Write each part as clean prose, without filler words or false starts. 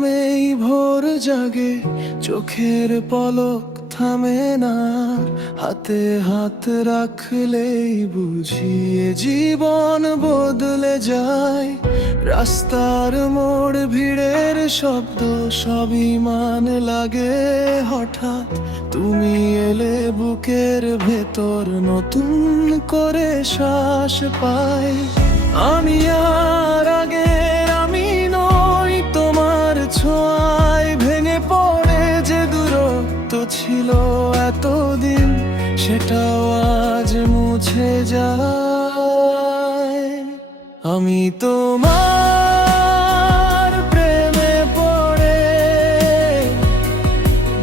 নামেই ভোর জাগে, চোখের পলক থামে না, হাতে হাত রাখলেই বুঝি এ জীবন বদলে যায়। রাস্তার মোড়, ভিড়ের শব্দ সবই মান লাগে হঠাৎ। তুমি এলে বুকের ভেতর নতুন করে শ্বাস পাই। আমি আর আগের আমি নই, তোমার ছোঁয়ায় ভেঙে পড়ে যে দূরত্ব ছিল এতদিন, সেটাও আজ মুছে যায়। আমি তোমার প্রেমে পড়ে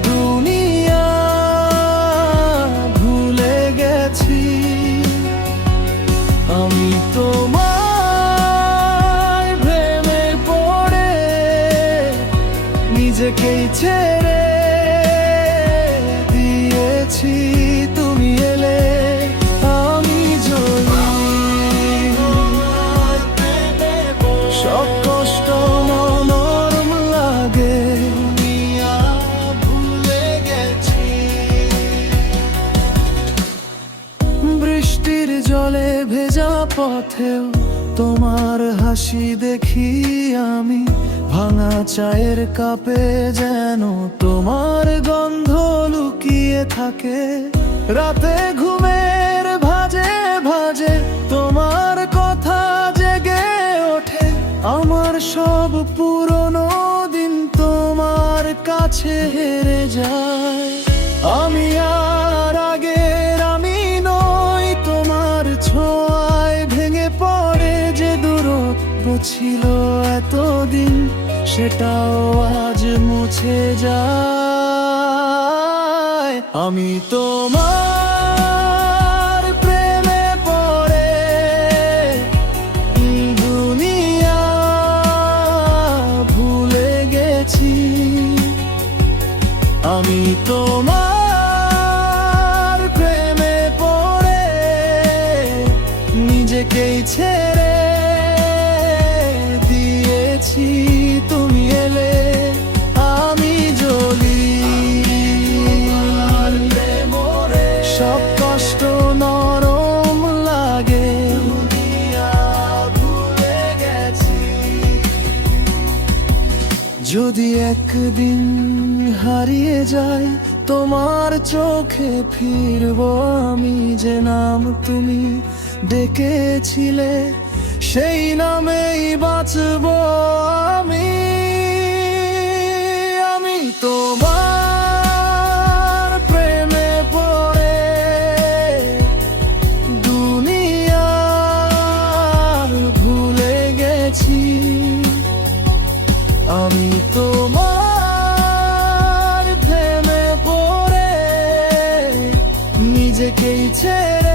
দুনিয়া ভুলে গেছি। আমি তোমার প্রেমে পড়ে নিজেকেই ছেড়ে দিয়েছি। তুমি এলে আমি জ্বলি, সব কষ্ট নরম লাগে, দুনিয়া ভুলে গেছি। বৃষ্টির জলে ভেজা পথেও তোমার হাসি দেখি আমি, ভাঙা চায়ের কাপে যেন তোমার গন্ধ লুকিয়ে থাকে। রাতে ঘুমের ভাঁজে ভাঁজে তোমার কথা জেগে ওঠে, আমার সব পুরনো দিন তোমার কাছে হেরে যায়। আমি আর আগের আমি নই, তোমার ছোঁয়ায় ভেঙে পড়ে যে দূরত্ব ছিল এতদিন, সেটাও আজ মুছে যায়। আমি তোমার প্রেমে পড়ে দুনিয়া ভুলে গেছি। আমি তোমার প্রেমে পড়ে নিজেকেই ছেড়ে দিয়েছি। তুমি এলে আমি জ্বলি, সব কষ্ট নরম লাগে, দুনিয়া ভুলে গেছি। যদি একদিন হারিয়ে যাই তোমার চোখে, ফিরবো আমি যে নাম তুমি ডেকেছিলে, সেই নামেই বাঁচবো আমি। আমি তোমার প্রেমে পড়ে দুনিয়া ভুলে গেছি। আমি তোমার প্রেমে পড়ে নিজেকেই ছেড়ে